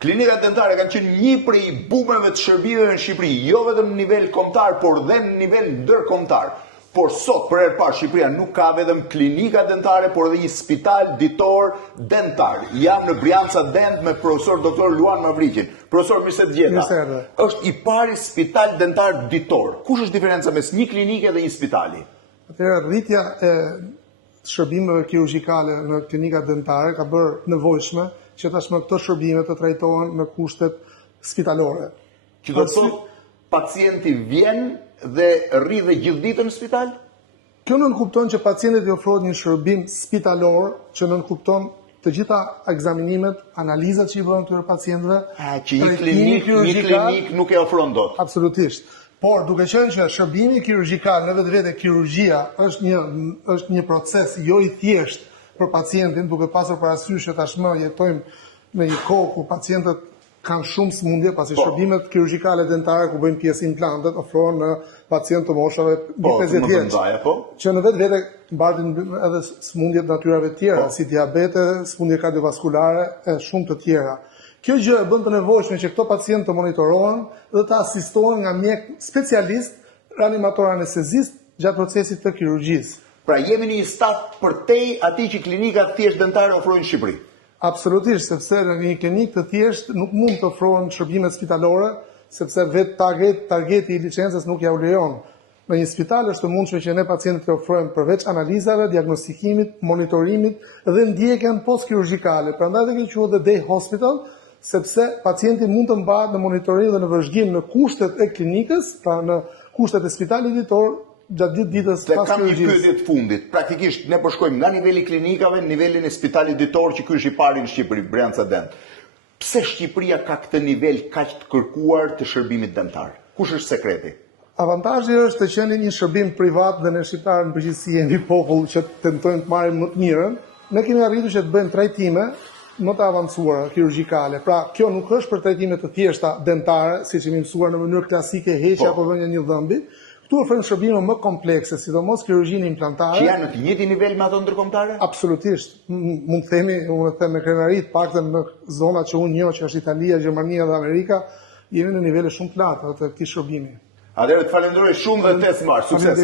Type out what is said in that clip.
Klinikat dentare kanë qenë një prej bumeve të shërbimeve në Shqipëri, jo vetëm në nivel kombëtar, por dhe në nivel ndërkombëtar. Por sot, për herë parë, Shqipëria nuk ka vetëm klinika dentare, por edhe një spital ditor dentar. Jam në Brianca Dent me profesor doktor Luan Mavriqin. Profesor, mirë se të gjeta. Është i pari spital dentar ditor. Kush është diferenca mes një klinike dhe një spitali? Atëherë, rritja e shërbimeve kirurgjikale në klinika dentare ka bërë nevojshme që tashmë këto shërbime të trajtohen në kushtet spitalore. Që do të thotë pacienti vjen dhe rri dhe gjithë ditën në spital? Kjo nënkupton që pacientit i ofrohet një shërbim spitalor që nënkupton të gjitha ekzaminimet, analizat që i bëhen këtyre pacientëve. Që një klinik nuk e ofron dot. Absolutisht. Por duke qenë që shërbimi kirurgjikal në vetvete kirurgjia është një proces jo i thjesht për pacientin, duke pasur parasysh që tashmë jetojmë në një kohë ku pacientët kanë shumë smundje, pasi shërbimet kirurgjikale dentare ku bëjnë pjesë implantet ofrohen në pacientë të moshave mbi 50 vjeç, që në vetvete mbartin edhe smundjet natyrave të tjera, si diabete, smundje kardiovaskulare e shumë të tjera. Kjo gjë e bën të nevojshme që këto pacientë të monitorohen dhe të asistohen nga mjek specialist, reanimator anestezist gjatë procesit të kirurgjisë. Pra jemi në një stat përtej atij që klinikat thjesht dentare ofrojnë në Shqipëri. Absolutisht, sepse në një klinikë të thjesht nuk mund të ofrohen shërbime spitalore, sepse vetë targeti i licencës nuk ja u lejon. Në një spital është të mundshme që ne pacientët të ofrojmë përveç analizave, diagnostikimit, monitorimit dhe ndjekjen post-kirurgjikale. Prandaj dhe kjo quhet day hospital, sepse pacienti mund të mbahet në monitorim dhe në vëzhgim në kushtet e klinikës, pra në kushtet e spitalit ditor, gjatë gjithë ditës pas kirurgjisë. Kam një pyetje të fundit. Praktikisht ne po shkojmë nga niveli klinikave në nivelin e spitalit ditor që ky është i pari në Shqipëri, Brianca Dent. Pse Shqipëria ka këtë nivel kaq të kërkuar të shërbimit dentar? Kush është sekreti? Avantazhi është të qenë një shërbim privat dhe ne shqiptarë në përgjithësi jemi popull që tentojmë të marrim më të mirën. Ne kemi arritur që të bëjmë trajtime më të avancuara kirurgjikale. Pra, kjo nuk është për trajtime të thjeshta dentare, siç jemi mësuar në mënyrë klasike heqja apo vënia një dhëmbi. Këtu ofrojnë shërbime më komplekse, sidomos kirurgjinë implantare. Që janë në të njëjtin nivel me ato ndërkombëtare? Absolutisht. Mund të themi, unë them me krenarit, paktën në zonat që unë njoh, që është Italia, Gjermania dhe Amerika, jemi në nivele shumë të larta të këtij shërbimi. Atëherë të falenderoj shumë dhe 8 mars. Sukses.